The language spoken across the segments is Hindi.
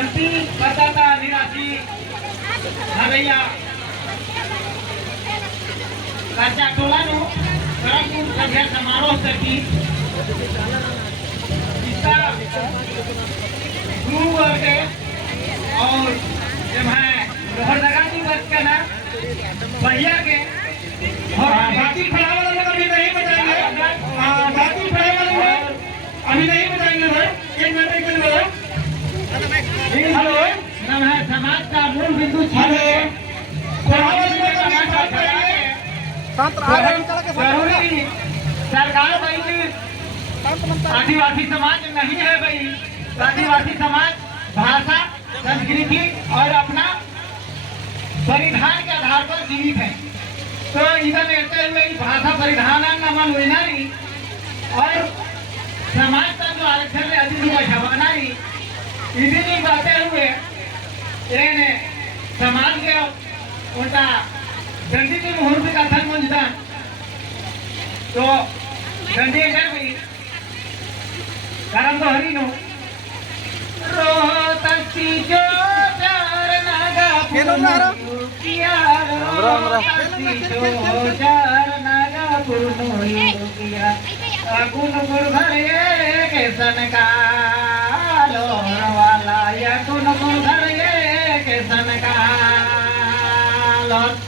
गणती मतदाता निराशी हरैया राजा टोलानो करमपुर सभ्य समारोह सकी इसका गुरु वर्ग और जब है लोहरदगा जी वर्ग का ना भैया के और बाकी खड़ा वाला लोग अभी नहीं बताएंगे बाकी खड़ा वाले लोग अभी नहीं बताएंगे सर एक मिनट हेलो नाम है समाज का मूल बिंदु हेलो जरूरी सरकार भाई आदिवासी समाज नहीं है भाई आदिवासी समाज भाषा संस्कृति और अपना परिधान के आधार पर जीवित है तो इधर रहते हुए भाषा परिधान नमन हुई नारी और समाज का जो आरक्षण में अधिक बना रही इतनी बातें हुए समाज के उल्टा गंदी की मुहूर्त का धन मुझा तो गंदी कर गई करम तो हरी नो रोतसी जो चार नागा किया रोतसी जो चार नागा पुरनो किया अगुन गुरधरे के सनका लोर वाला या गुन गुरधरे के सनका लोर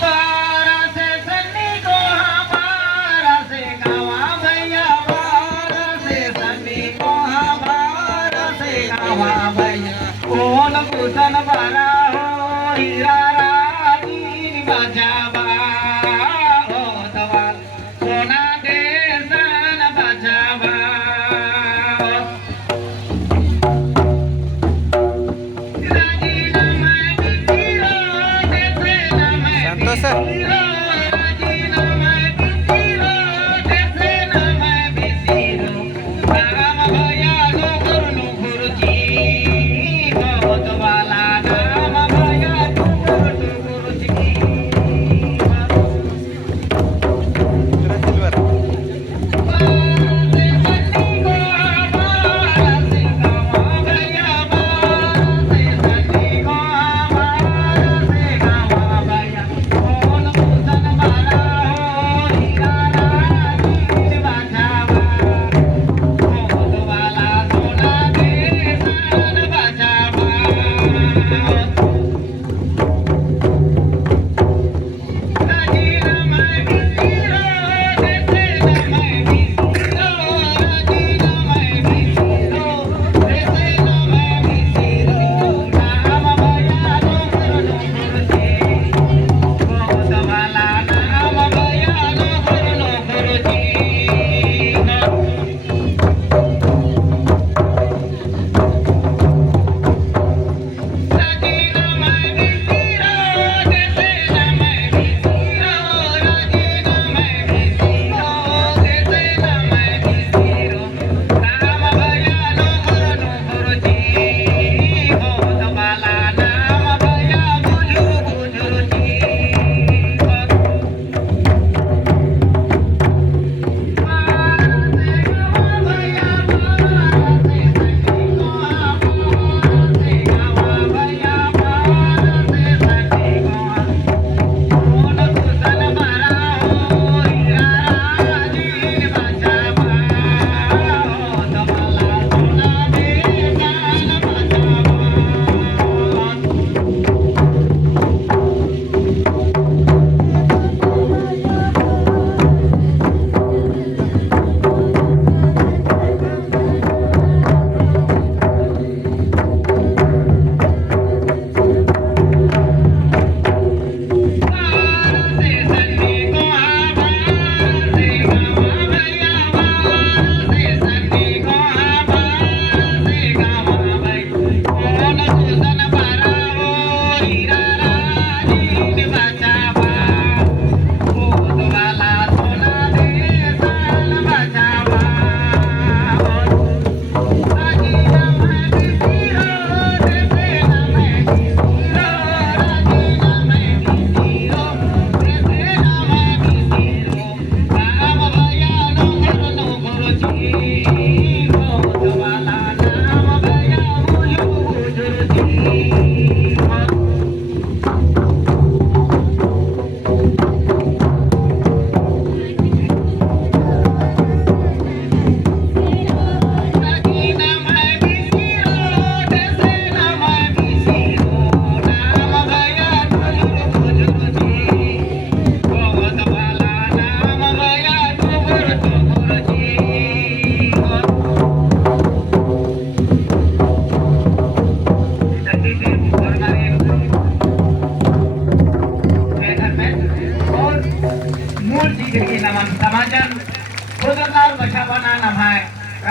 बारा से सन्नी को हमारा से गावा भैया बारा से सन्नी को हमारा से गावा भैया कौन कुशन बारा हो हीरा राजी बजावा हो दवा सोना देसन बजावा वाला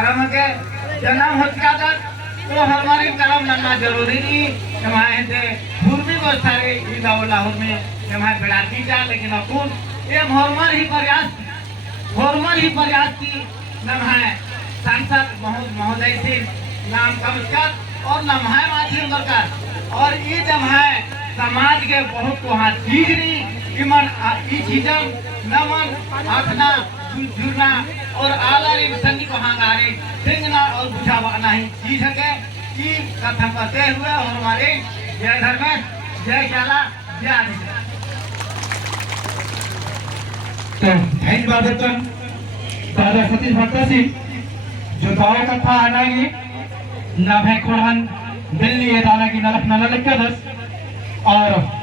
हमके जन्म होता था तो हमारे कलम नन्ना जरूरी नहीं हमारे से पूर्वी को सारे गाँव लाहौर में हमारे बिराती जा लेकिन अकुल ये हॉर्मल ही प्रयास की नम है सांसद महोदय से नाम कमस्कर और नम है माध्यम सरकार और ये जब है समाज के बहुत को हाथ चीज नहीं इमन चीजन नमन आखना जुड़ना और आलारी संगी को हांगारे सिंगना और बुझावा नहीं जी सके कि कथन करते हुए और हमारे जय धर्मेश जय शाला जय आदित्य। तो धन्यवाद दादा सतीश भट्टा सिंह जो दावा कथा आनागी ना भैं कोढ़न दिल्ली दाना की नलक नलक और